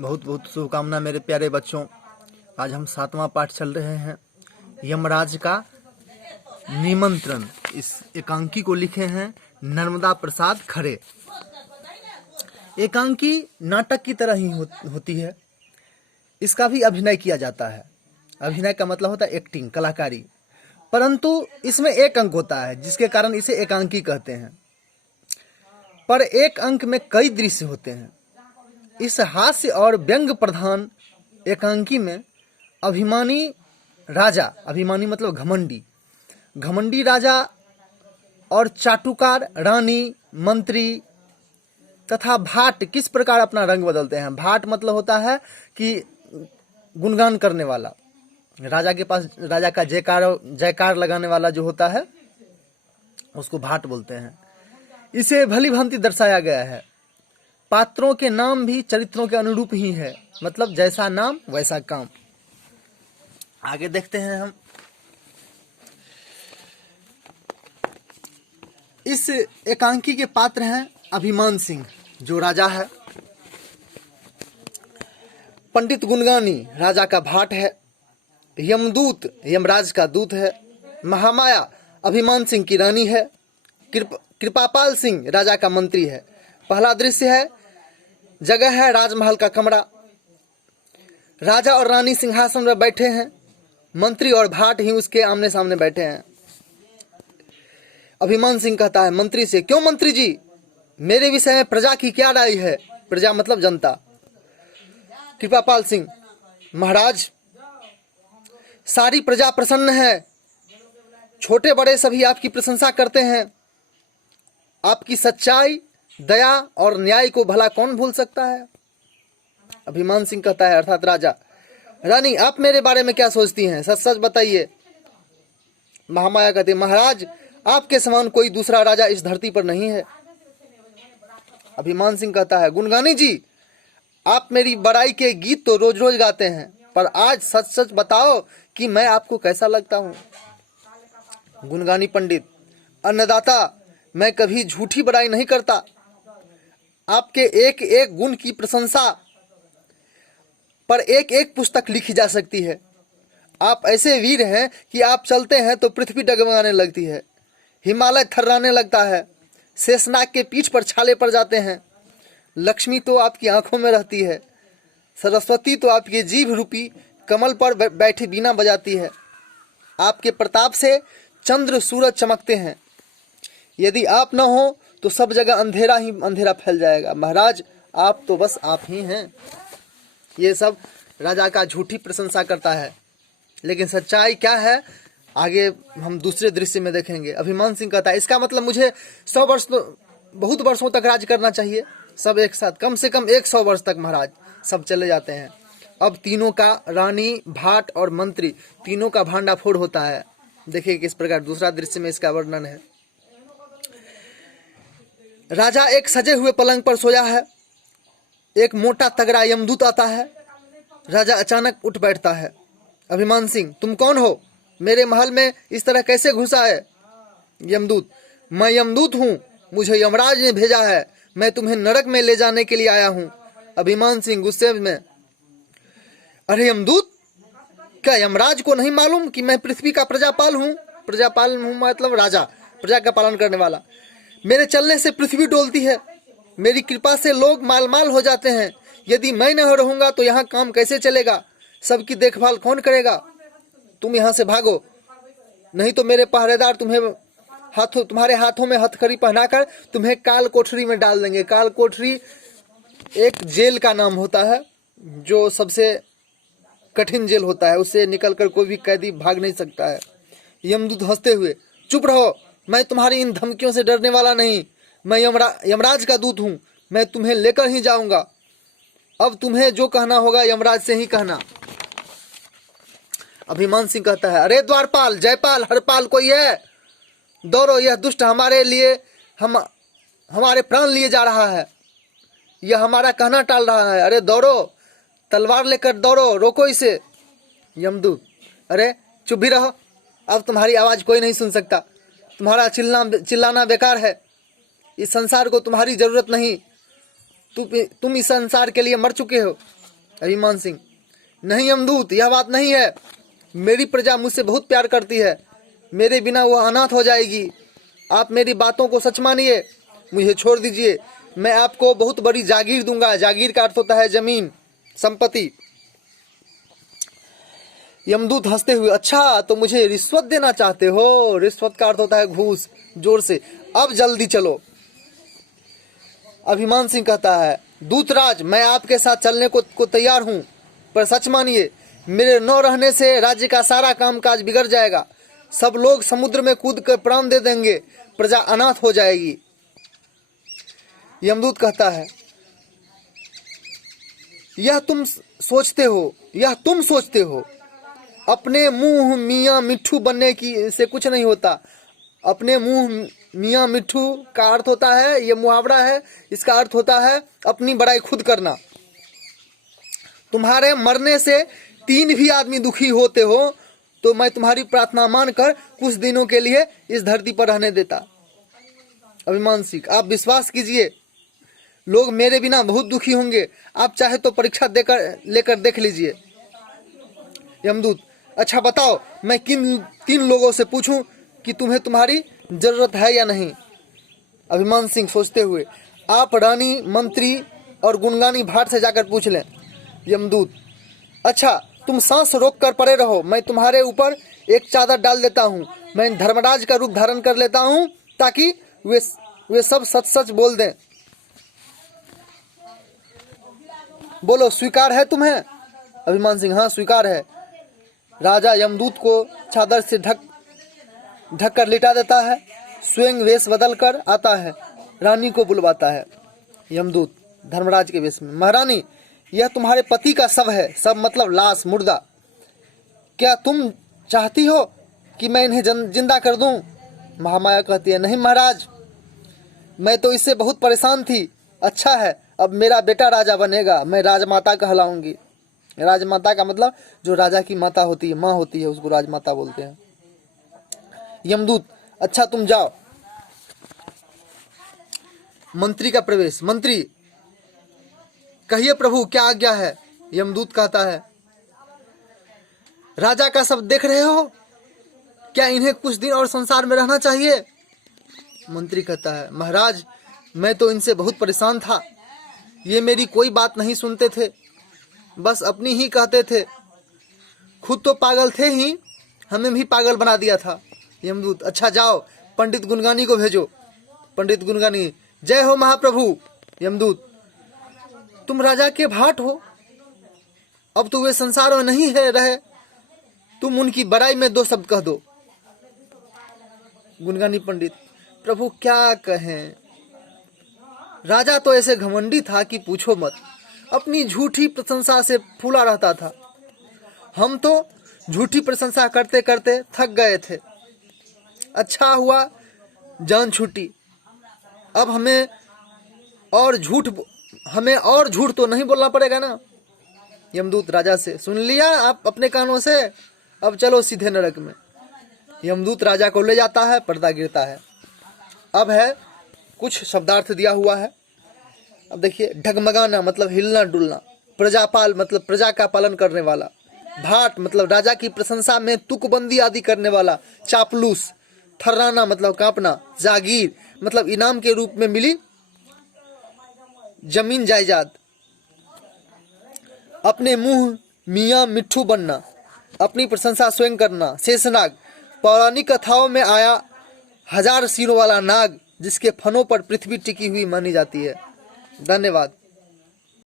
बहुत बहुत शुभकामना मेरे प्यारे बच्चों। आज हम 7वां पाठ चल रहे हैं, यमराज का निमंत्रण। इस एकांकी को लिखे हैं नर्मदा प्रसाद खरे। एकांकी नाटक की तरह ही होती है। इसका भी अभिनय किया जाता है। अभिनय का मतलब होता है एक्टिंग, कलाकारी। परंतु इसमें एक अंक होता है जिसके कारण इसे एकांकी कहते हैं। पर एक अंक में कई दृश्य होते हैं। इस हास्य और व्यंग प्रधान एकांकी में अभिमानी राजा, अभिमानी मतलब घमंडी, घमंडी राजा और चाटुकार रानी, मंत्री तथा भाट किस प्रकार अपना रंग बदलते हैं। भाट मतलब होता है कि गुणगान करने वाला, राजा के पास राजा का जयकार लगाने वाला जो होता है उसको भाट बोलते हैं। इसे भली भांति दर्शाया गया है। पात्रों के नाम भी चरित्रों के अनुरूप ही है, मतलब जैसा नाम वैसा काम। आगे देखते हैं हम। इस एकांकी के पात्र हैं अभिमान सिंह जो राजा है, पंडित गुणगानी राजा का भाट है, यमदूत यमराज का दूत है, महामाया अभिमान सिंह की रानी है, कृपापाल सिंह राजा का मंत्री है। पहला दृश्य है, जगह है राजमहल का कमरा। राजा और रानी सिंहासन में बैठे हैं, मंत्री और भाट ही उसके आमने सामने बैठे हैं। अभिमान सिंह कहता है मंत्री से, क्यों मंत्री जी, मेरे विषय में प्रजा की क्या राय है? प्रजा मतलब जनता। कृपापाल सिंह, महाराज सारी प्रजा प्रसन्न है, छोटे बड़े सभी आपकी प्रशंसा करते हैं। आपकी सच्चाई, दया और न्याय को भला कौन भूल सकता है? अभिमान सिंह कहता है, अर्थात राजा, रानी आप मेरे बारे में क्या सोचती हैं, सच सच बताइए। महामाया कहती है, महाराज आपके समान कोई दूसरा राजा इस धरती पर नहीं है। अभिमान सिंह कहता है, गुणगानी जी आप मेरी बड़ाई के गीत तो रोज रोज गाते हैं, पर आज सच सच बताओ कि मैं आपको कैसा लगता हूँ। गुणगानी पंडित, अन्नदाता मैं कभी झूठी बड़ाई नहीं करता। आपके एक एक गुण की प्रशंसा पर एक एक पुस्तक लिखी जा सकती है। आप ऐसे वीर हैं कि आप चलते हैं तो पृथ्वी डगमगाने लगती है, हिमालय थर्राने लगता है, शेषनाग के पीठ पर छाले पड़ जाते हैं। लक्ष्मी तो आपकी आंखों में रहती है, सरस्वती तो आपके जीभ रूपी कमल पर बैठी बीना बजाती है। आपके प्रताप से चंद्र सूरज चमकते हैं। यदि आप न हो तो सब जगह अंधेरा ही अंधेरा फैल जाएगा। महाराज आप तो बस आप ही हैं। ये सब राजा का झूठी प्रशंसा करता है, लेकिन सच्चाई क्या है आगे हम दूसरे दृश्य में देखेंगे। अभिमान सिंह कहता है, इसका मतलब मुझे 100 वर्ष तो बहुत वर्षों तक राज करना चाहिए, सब एक साथ, कम से कम 100 वर्ष तक। महाराज सब चले जाते हैं। अब तीनों का, रानी, भाट और मंत्री, तीनों का भांडाफोड़ होता है। देखिए किस प्रकार दूसरा दृश्य में इसका वर्णन है। राजा एक सजे हुए पलंग पर सोया है। एक मोटा तगड़ा यमदूत आता है। राजा अचानक उठ बैठता है। अभिमान सिंह, तुम कौन हो? मेरे महल में इस तरह कैसे घुसा है? यमदूत, मैं यमदूत हूँ, मुझे यमराज ने भेजा है, मैं तुम्हें नरक में ले जाने के लिए आया हूँ। अभिमान सिंह गुस्से में, अरे यमदूत, क्या यमराज को नहीं मालूम कि मैं पृथ्वी का प्रजापाल हूँ? प्रजापाल हूँ मतलब राजा, प्रजा का पालन करने वाला। मेरे चलने से पृथ्वी डोलती है, मेरी कृपा से लोग माल माल हो जाते हैं। यदि मैं न रहूंगा तो यहाँ काम कैसे चलेगा? सबकी देखभाल कौन करेगा? तुम यहाँ से भागो, नहीं तो मेरे पहरेदार तुम्हारे हाथों में हथकड़ी पहनाकर तुम्हें काल कोठरी में डाल देंगे। काल कोठरी एक जेल का नाम होता है, जो सबसे कठिन जेल होता है, उससे निकलकर कोई भी कैदी भाग नहीं सकता है। यमदूत हंसते हुए, चुप रहो, मैं तुम्हारी इन धमकियों से डरने वाला नहीं, मैं यमराज का दूत हूँ, मैं तुम्हें लेकर ही जाऊंगा। अब तुम्हें जो कहना होगा यमराज से ही कहना। अभिमान सिंह कहता है, अरे द्वारपाल, जयपाल, हरपाल कोई है? दौड़ो, यह दुष्ट हमारे लिए हमारे प्राण लिए जा रहा है, यह हमारा कहना टाल रहा है। अरे दौड़ो, तलवार लेकर दौड़ो, रोको इसे। यमदूत, अरे चुप भी रहो, अब तुम्हारी आवाज कोई नहीं सुन सकता, तुम्हारा चिल्लाना बेकार है, इस संसार को तुम्हारी जरूरत नहीं, तुम इस संसार के लिए मर चुके हो। अभिमान सिंह, नहीं यमदूत, यह बात नहीं है। मेरी प्रजा मुझसे बहुत प्यार करती है, मेरे बिना वह अनाथ हो जाएगी। आप मेरी बातों को सच मानिए, मुझे छोड़ दीजिए, मैं आपको बहुत बड़ी जागीर दूंगा। जागीर का अर्थ होता है जमीन, संपत्ति। यमदूत हंसते हुए, अच्छा तो मुझे रिश्वत देना चाहते हो? रिश्वत का अर्थ होता है घूस। जोर से, अब जल्दी चलो। अभिमान सिंह कहता है, दूतराज, मैं आपके साथ चलने को तैयार हूं, पर सच मानिए, मेरे न रहने से राज्य का सारा कामकाज बिगड़ जाएगा। सब लोग समुद्र में कूद कर प्राण दे देंगे, प्रजा अनाथ हो जाएगी। यमदूत कहता है, यह तुम सोचते हो। अपने मुंह मियाँ मिट्ठू बनने की से कुछ नहीं होता। अपने मुंह मियाँ मिट्ठू का अर्थ होता है, ये मुहावरा है, इसका अर्थ होता है अपनी बड़ाई खुद करना। तुम्हारे मरने से 3 भी आदमी दुखी होते हो तो मैं तुम्हारी प्रार्थना मानकर कुछ दिनों के लिए इस धरती पर रहने देता। अभिमान सिंह, आप विश्वास कीजिए, लोग मेरे बिना बहुत दुखी होंगे। आप चाहे तो परीक्षा लेकर देख लीजिए। यमदूत, अच्छा बताओ, मैं किन 3 लोगों से पूछूं कि तुम्हें तुम्हारी जरूरत है या नहीं? अभिमान सिंह सोचते हुए, आप रानी, मंत्री और गुनगानी भाट से जाकर पूछ लें। यमदूत, अच्छा तुम सांस रोक कर पड़े रहो, मैं तुम्हारे ऊपर एक चादर डाल देता हूँ। मैं धर्मराज का रूप धारण कर लेता हूँ ताकि वे सब सच सच बोल दें। बोलो, स्वीकार है तुम्हें? अभिमान सिंह, हाँ स्वीकार है। राजा यमदूत को चादर से ढक कर लिटा देता है, स्वयं वेश बदल कर आता है, रानी को बुलवाता है। यमदूत धर्मराज के वेश में, महारानी, यह तुम्हारे पति का शव है। शव मतलब लाश, मुर्दा। क्या तुम चाहती हो कि मैं इन्हें जिंदा कर दूं? महामाया कहती है, नहीं महाराज, मैं तो इससे बहुत परेशान थी। अच्छा है, अब मेरा बेटा राजा बनेगा, मैं राजमाता कहलाऊंगी। राजमाता का मतलब जो राजा की माता होती है, माँ होती है, उसको राजमाता बोलते हैं। यमदूत, अच्छा तुम जाओ। मंत्री का प्रवेश। मंत्री, कहिए प्रभु, क्या आज्ञा है? यमदूत कहता है, राजा का सब देख रहे हो, क्या इन्हें कुछ दिन और संसार में रहना चाहिए? मंत्री कहता है, महाराज, मैं तो इनसे बहुत परेशान था, ये मेरी कोई बात नहीं सुनते थे, बस अपनी ही कहते थे। खुद तो पागल थे ही, हमें भी पागल बना दिया था। यमदूत, अच्छा जाओ, पंडित गुनगानी को भेजो। पंडित गुनगानी, जय हो महाप्रभु। यमदूत, तुम राजा के भाट हो, अब तो वे संसार में नहीं है रहे, तुम उनकी बड़ाई में 2 शब्द कह दो। गुनगानी पंडित, प्रभु क्या कहें, राजा तो ऐसे घमंडी था कि पूछो मत, अपनी झूठी प्रशंसा से फूला रहता था। हम तो झूठी प्रशंसा करते करते थक गए थे। अच्छा हुआ जान छूटी, अब हमें और झूठ तो नहीं बोलना पड़ेगा ना। यमदूत राजा से, सुन लिया आप अपने कानों से, अब चलो सीधे नरक में। यमदूत राजा को ले जाता है, पर्दा गिरता है। अब है कुछ शब्दार्थ दिया हुआ है। अब देखिए, ढगमगाना मतलब हिलना डुलना, प्रजापाल मतलब प्रजा का पालन करने वाला, भाट मतलब राजा की प्रशंसा में तुकबंदी आदि करने वाला, चापलूस, थर्राना मतलब कांपना, जागीर मतलब इनाम के रूप में मिली जमीन जायदाद, अपने मुंह मियाँ मिट्ठू बनना, अपनी प्रशंसा स्वयं करना, शेषनाग पौराणिक कथाओं में आया 1000 सिरों वाला नाग जिसके फनों पर पृथ्वी टिकी हुई मानी जाती है। धन्यवाद।